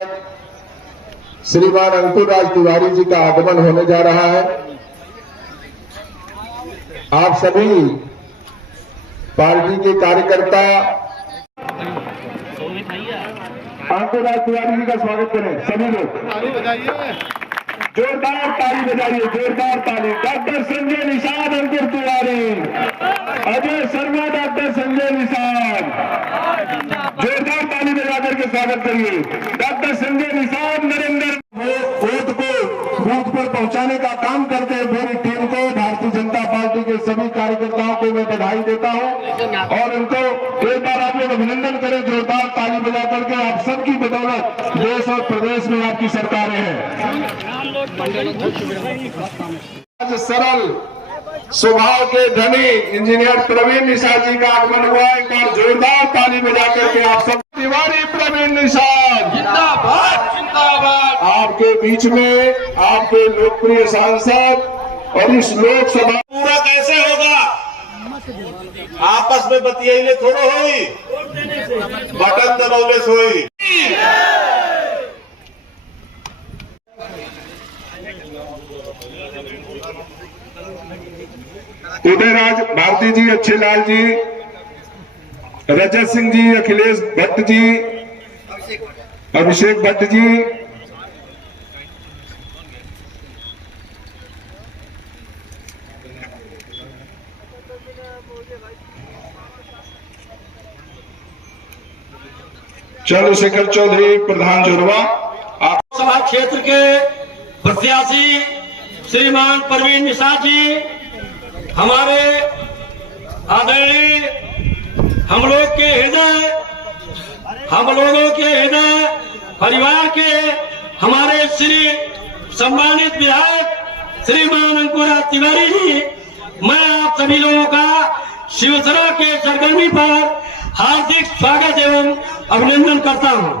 श्रीमान अंकुर राज तिवारी जी का आगमन होने जा रहा है। आप सभी पार्टी के कार्यकर्ता अंकुर राज तिवारी जी का स्वागत करें। सभी लोग जोरदार ताली बजाइए, जोरदार ताली। डॉक्टर संजय निषाद अंकुर तिवारी, अजय शर्मा डॉक्टर संजय निषाद, जोरदार ताली बजा करके स्वागत करिए। डॉक्टर संजय निषाद नरेंद्र वोट को बूथ पर पहुंचाने का काम करते हैं। पूरी टीम को, भारतीय जनता पार्टी के सभी कार्यकर्ताओं को मैं बधाई देता हूं और उनको एक बार आप लोग अभिनंदन करें जोरदार ताली बजा करके। आप सबकी बदौलत देश और प्रदेश में आपकी सरकारें हैं। आज सरल स्वभाव के धनी इंजीनियर प्रवीण निषाद जी का आगमन हुआ। एक बार जोरदार ताली बजा करके आप सब। तिवारी प्रवीण निषाद जिंदाबाद जिंदाबाद। आपके बीच में आपके लोकप्रिय सांसद और इस लोकसभा पूरा कैसे होगा? आपस में बतियाइले थोड़ा होई, बटन दबौले सोई। उदयराज भारती जी, अच्छे लाल जी, रजत सिंह जी, अखिलेश भट्ट जी, अभिषेक भट्ट जी, चंद्रशेखर चौधरी, प्रधान जोरवा। आप सभा क्षेत्र के प्रत्याशी श्रीमान प्रवीण निषाद जी हमारे आदरणीय हम लोगों के हृदय परिवार के हमारे श्री सम्मानित विधायक श्रीमान अंकुर राज तिवारी जी, मैं आप सभी लोगों का शिवसेना के सरगर्मी पर हार्दिक स्वागत एवं अभिनंदन करता हूं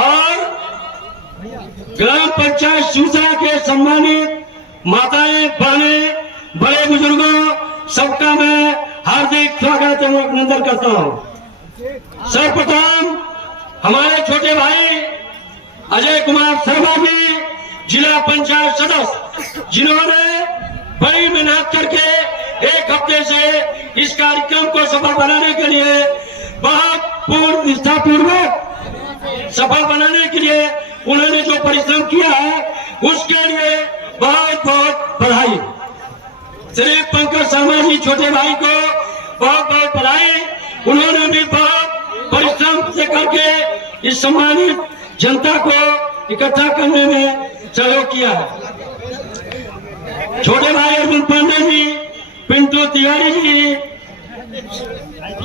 और ग्राम पंचायत शिवसेना के सम्मानित माताएं, बहनें, बड़े बुजुर्गों सबका मैं हार्दिक स्वागत एवं अभिनंदन करता हूं। सर्वप्रथम हमारे छोटे भाई अजय कुमार शर्मा जी, जिला पंचायत सदस्य, जिन्होंने बड़ी मेहनत करके एक हफ्ते से इस कार्यक्रम को सफल बनाने के लिए बहुत पूर्ण निष्ठापूर्वक सफल बनाने के लिए उन्होंने जो परिश्रम किया है उसके लिए बहुत बहुत बधाई। श्री पंकज शर्मा जी छोटे भाई को बहुत बहुत बधाई। उन्होंने भी बहुत परिश्रम से करके इस सम्मानित जनता को इकट्ठा करने में सहयोग किया है। छोटे भाई अर्जुन पांडे जी, पिंटू तिवारी जी,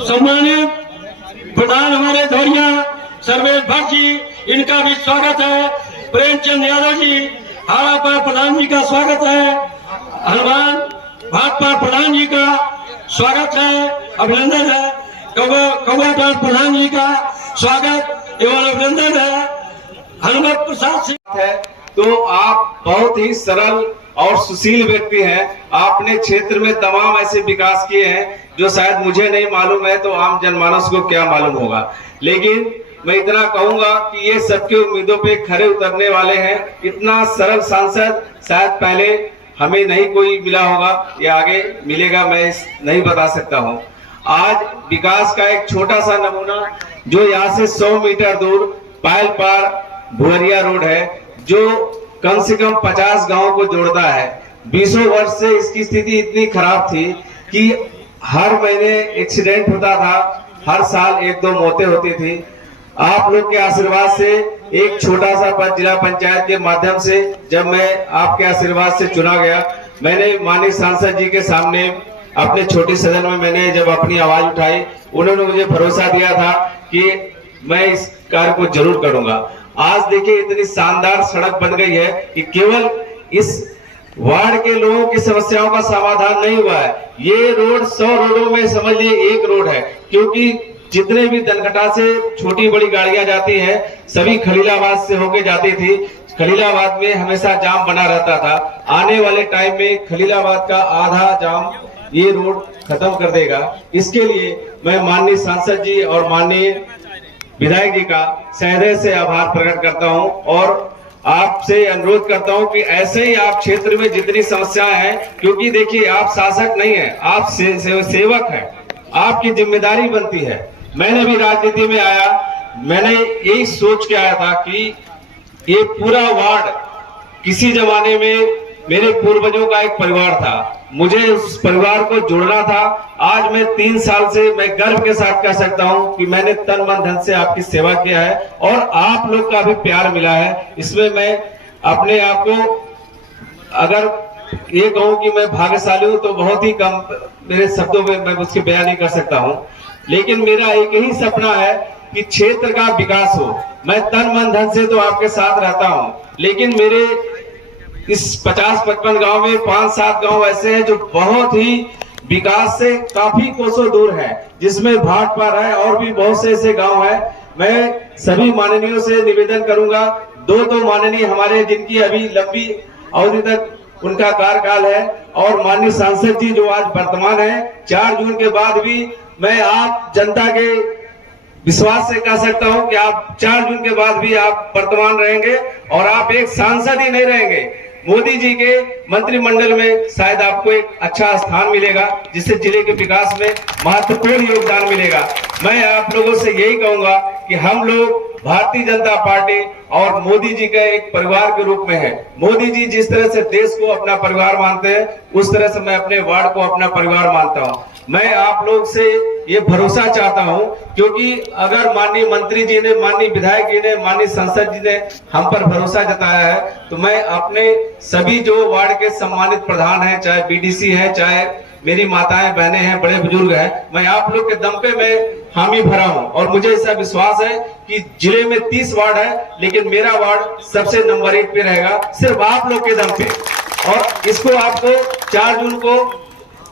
सम्मानित प्रधान हमारे धौरिया सर्वेश भट्ट जी, इनका भी स्वागत है। प्रेमचंद यादव जी, हारापार प्रधान जी का स्वागत है। हनुमान भाजपा प्रधान जी का स्वागत है, अभिनंदन है। कौवाटार प्रधान जी का स्वागत एवं अभिनंदन है। हनुमत प्रसाद सिंह है तो आप बहुत ही सरल और सुशील व्यक्ति हैं। आपने क्षेत्र में तमाम ऐसे विकास किए हैं जो शायद मुझे नहीं मालूम है, तो आम जनमानस को क्या मालूम होगा। लेकिन मैं इतना कहूंगा कि ये सबके उम्मीदों पे खरे उतरने वाले हैं। इतना सरल सांसद शायद पहले हमें नहीं कोई मिला होगा या आगे मिलेगा, मैं नहीं बता सकता हूं। आज विकास का एक छोटा सा नमूना जो यहाँ से 100 मीटर दूर पायलपार भुवरिया रोड है, जो कम से कम 50 गांवों को जोड़ता है। 20 वर्ष से इसकी स्थिति इतनी खराब थी कि हर महीने एक्सीडेंट होता था, हर साल 1-2 मौतें होती थी। आप लोग के आशीर्वाद से एक छोटा सा पद जिला पंचायत के माध्यम से जब मैं आपके आशीर्वाद से चुना गया, मैंने माननीय सांसद जी के सामने अपने छोटे सदन में मैंने जब अपनी आवाज उठाई, उन्होंने मुझे भरोसा दिया था कि मैं इस कार्य को जरूर करूंगा। आज देखिए इतनी शानदार सड़क बन गई है कि केवल इस वार्ड के लोगों की समस्याओं का समाधान नहीं हुआ है। ये रोड 100 रोडों में समझ लिए एक रोड है, क्योंकि जितने भी दनघटा से छोटी बड़ी गाड़ियां जाती हैं सभी खलीलाबाद से होके जाती थी। खलीलाबाद में हमेशा जाम बना रहता था। आने वाले टाइम में खलीलाबाद का आधा जाम ये रोड खत्म कर देगा। इसके लिए मैं माननीय सांसद जी और माननीय विधायक जी का सहृदय से आभार प्रकट करता हूं और आपसे अनुरोध करता हूं कि ऐसे ही आप क्षेत्र में जितनी समस्याएं हैं, क्योंकि देखिए आप शासक नहीं है, आप सेवक हैं, आपकी जिम्मेदारी बनती है। मैंने भी राजनीति में आया, मैंने यही सोच के आया था कि ये पूरा वार्ड किसी जमाने में मेरे पूर्वजों का एक परिवार था, मुझे उस परिवार को जोड़ना था। आज मैं 3 साल से मैं गर्व के साथ कह सकता हूं कि मैंने तन मन धन से आपकी सेवा किया है और आप लोग का भी प्यार मिला है। इसमें मैं अपने आप को अगर ये कहूं कि मैं भाग्यशाली हूं तो बहुत ही कम मेरे शब्दों में मैं उसकी बयान नहीं कर सकता हूं। लेकिन मेरा एक ही सपना है कि क्षेत्र का विकास हो। मैं तन मन धन से तो आपके साथ रहता हूं, लेकिन मेरे इस 50-55 गांव में 5-7 गांव ऐसे हैं जो बहुत ही विकास से काफी कोसों दूर है, जिसमें भाटपार है और भी बहुत से ऐसे गांव हैं। मैं सभी माननीयों से निवेदन करूंगा, दो तो माननीय हमारे जिनकी अभी लंबी अवधि तक उनका कार्यकाल है और माननीय सांसद जी जो आज वर्तमान है, 4 जून के बाद भी मैं आप जनता के विश्वास से कह सकता हूं कि आप 4 जून के बाद भी आप वर्तमान रहेंगे और आप एक सांसद ही नहीं रहेंगे, मोदी जी के मंत्रिमंडल में शायद आपको एक अच्छा स्थान मिलेगा, जिससे जिले के विकास में महत्वपूर्ण योगदान मिलेगा। मैं आप लोगों से यही कहूंगा कि हम लोग भारतीय जनता पार्टी और मोदी जी का एक परिवार के रूप में है। मोदी जी जिस तरह से देश को अपना परिवार मानते हैं, उस तरह से मैं अपने वार्ड को अपना परिवार मानता हूं। मैं आप लोग से ये भरोसा चाहता हूं, क्योंकि अगर माननीय मंत्री जी ने, माननीय विधायक जी ने, माननीय सांसद जी ने हम पर भरोसा जताया है, तो मैं अपने सभी जो वार्ड के सम्मानित प्रधान हैं, चाहे बीडीसी हैं, चाहे मेरी माताएं बहनें हैं, बड़े बुजुर्ग हैं, मैं आप लोग के दम पे मैं हामी भरा हूं और मुझे ऐसा विश्वास है कि जिले में 30 वार्ड है, लेकिन मेरा वार्ड सबसे नंबर 1 पे रहेगा, सिर्फ आप लोग के दम पे। और इसको आपको 4 जून को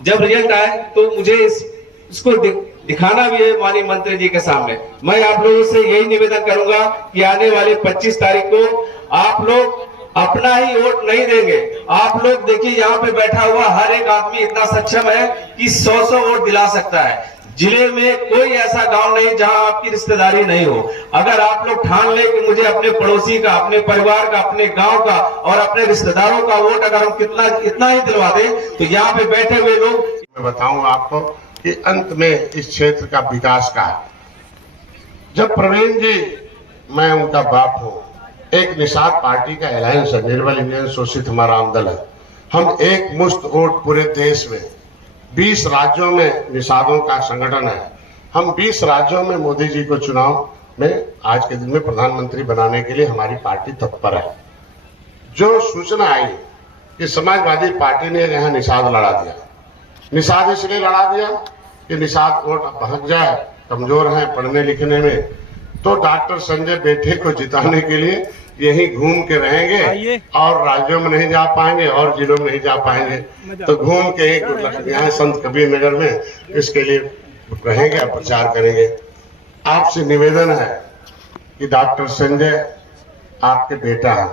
जब रिजल्ट आए तो मुझे इसको दिखाना भी है माननीय मंत्री जी के सामने। मैं आप लोगों से यही निवेदन करूंगा कि आने वाले 25 तारीख को आप लोग अपना ही वोट नहीं देंगे। आप लोग देखिए, यहाँ पे बैठा हुआ हर एक आदमी इतना सक्षम है कि 100-100 वोट दिला सकता है। जिले में कोई ऐसा गांव नहीं जहां आपकी रिश्तेदारी नहीं हो। अगर आप लोग ठान ले कि मुझे अपने पड़ोसी का, अपने परिवार का, अपने गांव का और अपने रिश्तेदारों का वोट अगर हम इतना ही दिलवा दें, तो यहाँ पे बैठे हुए लोग, मैं बताऊंगा आपको कि अंत में इस क्षेत्र का विकास का, जब प्रवीण जी, मैं उनका बाप हूं, एक निषाद पार्टी का अलायंस है, निर्बल इंडियन शोषित हमारा आमदल है। हम एक मुश्त वोट पूरे देश में 20 राज्यों में निषादों का संगठन है। हम 20 राज्यों में मोदी जी को चुनाव में आज के दिन में प्रधानमंत्री बनाने के लिए हमारी पार्टी तत्पर है। जो सूचना आई कि समाजवादी पार्टी ने यहाँ निषाद लड़ा दिया, निषाद इसलिए लड़ा दिया कि निषाद वोट भाग जाए, कमजोर हैं पढ़ने लिखने में, तो डॉक्टर संजय बेटे को जिताने के लिए यहीं घूम के रहेंगे और राज्यों में नहीं जा पाएंगे और जिलों में नहीं जा पाएंगे, तो घूम के यहाँ संत कबीर नगर में इसके लिए रहेंगे और प्रचार करेंगे। आपसे निवेदन है कि डॉक्टर संजय आपके बेटा है,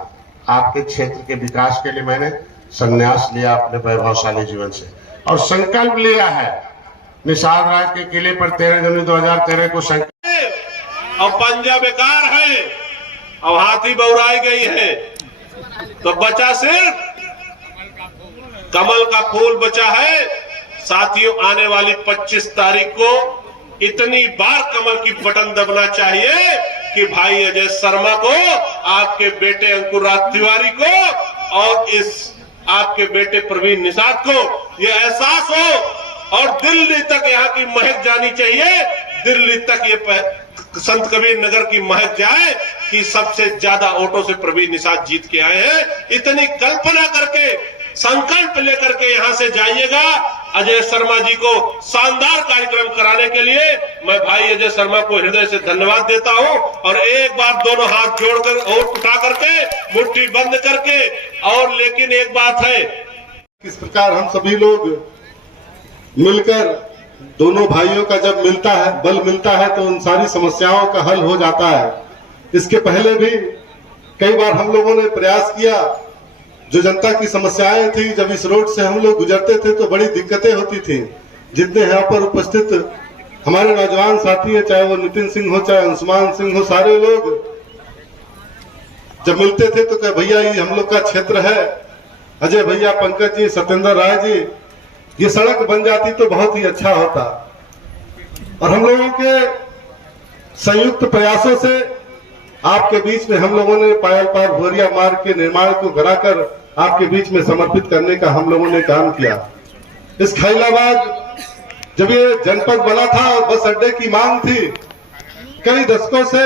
आपके क्षेत्र के विकास के लिए मैंने संन्यास लिया अपने वैभवशाली जीवन से और संकल्प लिया है निषाद राज के किले पर 13 जनवरी 2013 को अब पंजा बेकार है, अब हाथी बौराई गई है, तो बचा सिर्फ कमल का फूल बचा है। साथियों, आने वाली 25 तारीख को इतनी बार कमल की बटन दबना चाहिए कि भाई अजय शर्मा को, आपके बेटे अंकुर राज तिवारी को और इस आपके बेटे प्रवीण निषाद को ये एहसास हो और दिल्ली तक यहाँ की महक जानी चाहिए, दिल्ली तक ये संत कबीर नगर की महक जाए कि सबसे ज्यादा वोटों से प्रवीण निषाद जीत के आए हैं। इतनी कल्पना करके, संकल्प लेकर के यहाँ से जाइएगा। अजय शर्मा जी को शानदार कार्यक्रम कराने के लिए मैं भाई अजय शर्मा को हृदय से धन्यवाद देता हूं और एक बार दोनों हाथ जोड़कर और उठा करके, मुट्ठी बंद करके, और लेकिन एक बात है, किस प्रकार हम सभी लोग मिलकर, दोनों भाइयों का जब मिलता है, बल मिलता है, तो उन सारी समस्याओं का हल हो जाता है। इसके पहले भी कई बार हम लोगों ने प्रयास किया, जो जनता की समस्याएं थी, जब इस रोड से हम लोग गुजरते थे तो बड़ी दिक्कतें होती थी। जितने यहाँ पर उपस्थित हमारे नौजवान साथी है, चाहे वो नितिन सिंह हो, चाहे अंशुमान सिंह हो, सारे लोग जब मिलते थे तो कहे भैया ये हम लोग का क्षेत्र है, अजय भैया, पंकज जी, सत्येंद्र राय जी, ये सड़क बन जाती तो बहुत ही अच्छा होता। और हम लोगों के संयुक्त प्रयासों से आपके बीच में हम लोगों ने पायल पार भोरिया मार्ग के निर्माण को कराकर आपके बीच में समर्पित करने का हम लोगों ने काम किया। इस खैलाबाद जब ये जनपद बना था और बस अड्डे की मांग थी, कई दशकों से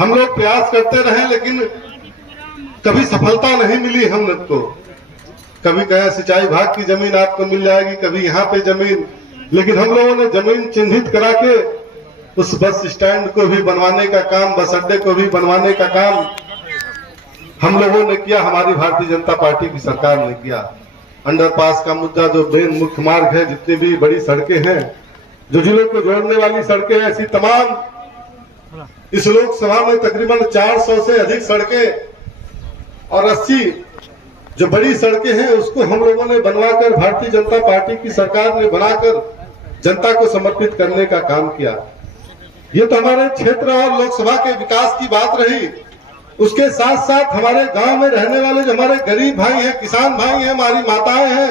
हम लोग प्रयास करते रहे, लेकिन कभी सफलता नहीं मिली हम लोग को। कभी कहे सिंचाई विभाग की जमीन आपको मिल जाएगी, कभी यहाँ पे जमीन, लेकिन हम लोगों ने जमीन चिन्हित करा के उस बस स्टैंड को भी बनवाने का काम, बस अड्डे को भी बनवाने का काम हम लोगों ने किया, हमारी भारतीय जनता पार्टी की सरकार ने किया। अंडरपास का मुद्दा, जो मेन मुख्य मार्ग है, जितनी भी बड़ी सड़कें हैं, जो जिलों को जोड़ने वाली सड़कें हैं, ऐसी तमाम इस लोकसभा में तकरीबन 400 से अधिक सड़कें और 80 जो बड़ी सड़कें हैं उसको हम लोगों ने बनवाकर, भारतीय जनता पार्टी की सरकार ने बनाकर जनता को समर्पित करने का काम किया। ये तो हमारे क्षेत्र और लोकसभा के विकास की बात रही। उसके साथ साथ हमारे गांव में रहने वाले जो हमारे गरीब भाई हैं, किसान भाई हैं, हमारी माताएं हैं,